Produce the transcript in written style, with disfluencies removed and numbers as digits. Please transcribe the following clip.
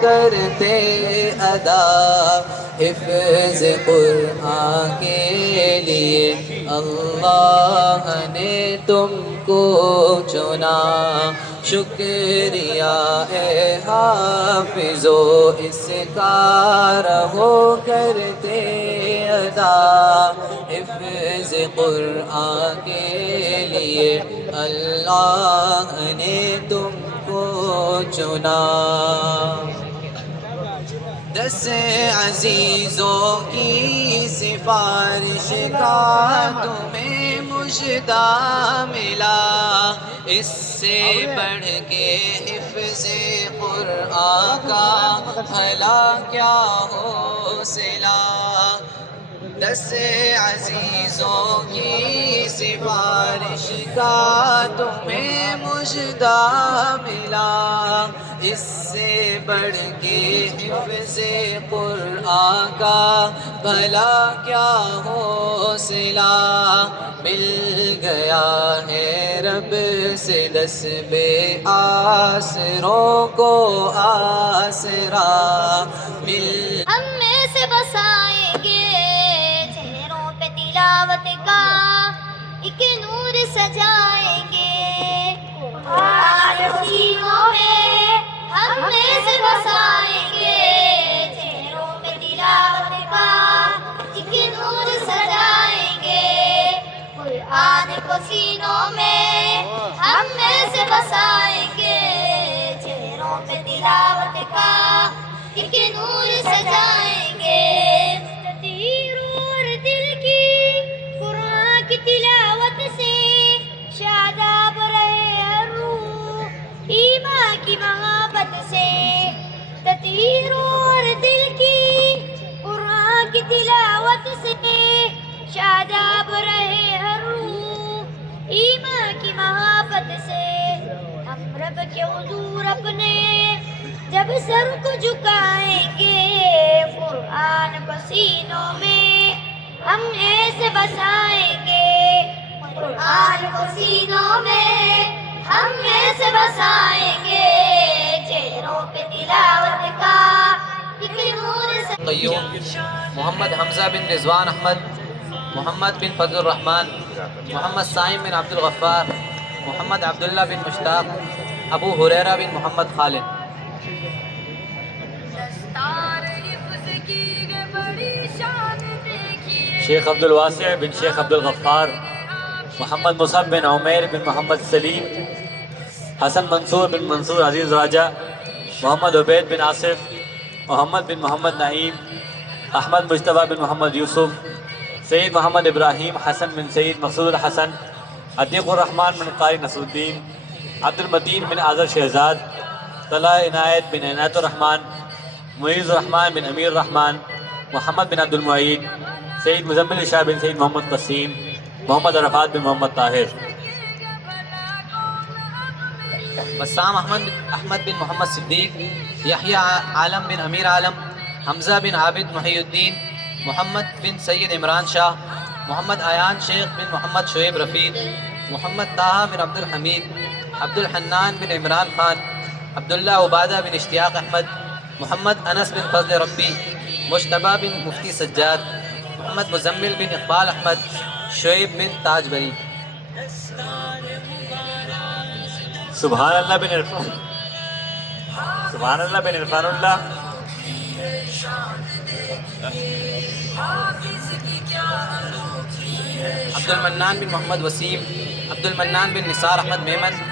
کرتے ادا حفظ قرآن کے لیے اللہ نے تم کو چنا شکریہ اے حافظو اس کا رہو کرتے ادا حفظ قرآن کے لیے اللہ نے تم کو چنا 10 عزیزوں کی سفارش کا تمہیں مژدہ ملا اس سے بڑھ کے حفظ قرآن کا بھلا کیا ہو صلہ 10 عزیزوں کی سفارش کا تمہیں مژدہ ملا اس سے بڑھ کے حفظ قرآن کا بھلا کیا ہو صلہ مل گیا ہے رب سے 10 بے آسروں کو آسرا مل ہم میں سے بسائیں گے چہروں پہ تلاوت کا ایک نور سجائیں گے قرآن سینوں میں ہم میں سے بسائیں گے چہروں پہ تلاوت کا ایک نور سجائیں گے قرآن کو سینوں میں ہم میں سے بسائیں گے چہروں پہ تلاوت کا ایک نور سجائیں گے مستطیر اور دل کی قرآن کی تلاوت سے شاداب رہے ہر روح ایمان کی محبت سے تطہیر اور دل کی قرآن کی تلاوت سے شاداب رہے ہر روح ایمان کی محبت سے ہم رب کے حضور اپنے جب سر کو جھکائیں گے قرآن کو سینوں میں ہم ایسے بسائیں گے قرآن کو سینوں میں ہم ایسے بسائیں گے چہروں پہ تلاوت کا ایک نور قیوم محمد حمزہ بن رضوان احمد محمد بن فضل الرحمن محمد سائم بن عبد الغفار محمد عبداللہ بن مشتاق ابو حریرہ بن محمد خالد شیخ عبد الواسع بن شیخ عبد الغفار محمد مصعب بن عمیر بن محمد سلیم حسن منصور بن منصور عزیز راجہ محمد عبید بن آصف محمد بن محمد نعیم احمد مجتبیٰ بن محمد یوسف سید محمد ابراہیم حسن بن سید مقصود الحسن عتیق الرحمن بن قاری نصر الدین عبد المتین بن آذر شہزاد طلحہ عنایت بن عنایت الرحمن معیز الرحمن بن امیر الرحمن محمد بن عبد المعید سید مزمل شاہ بن سید محمد قسیم محمد عرفات بن محمد طاہر بسام احمد بن محمد صدیق یحییٰ عالم بن امیر عالم حمزہ بن عابد محی الدین محمد بن سید عمران شاہ محمد ایان شیخ بن محمد شعیب رفیق محمد طاہا بن عبد الحمید عبد الحنان بن عمران خان عبداللہ عبادہ بن اشتیاق احمد محمد انس بن فضل ربی مجتبیٰ بن مفتی سجاد محمد مزمل بن اقبال احمد شعیب بن تاج بری سبحان اللہ بن عرفان اللہ عبد المنان بن محمد وسیم عبد المنان بن نثار احمد میمن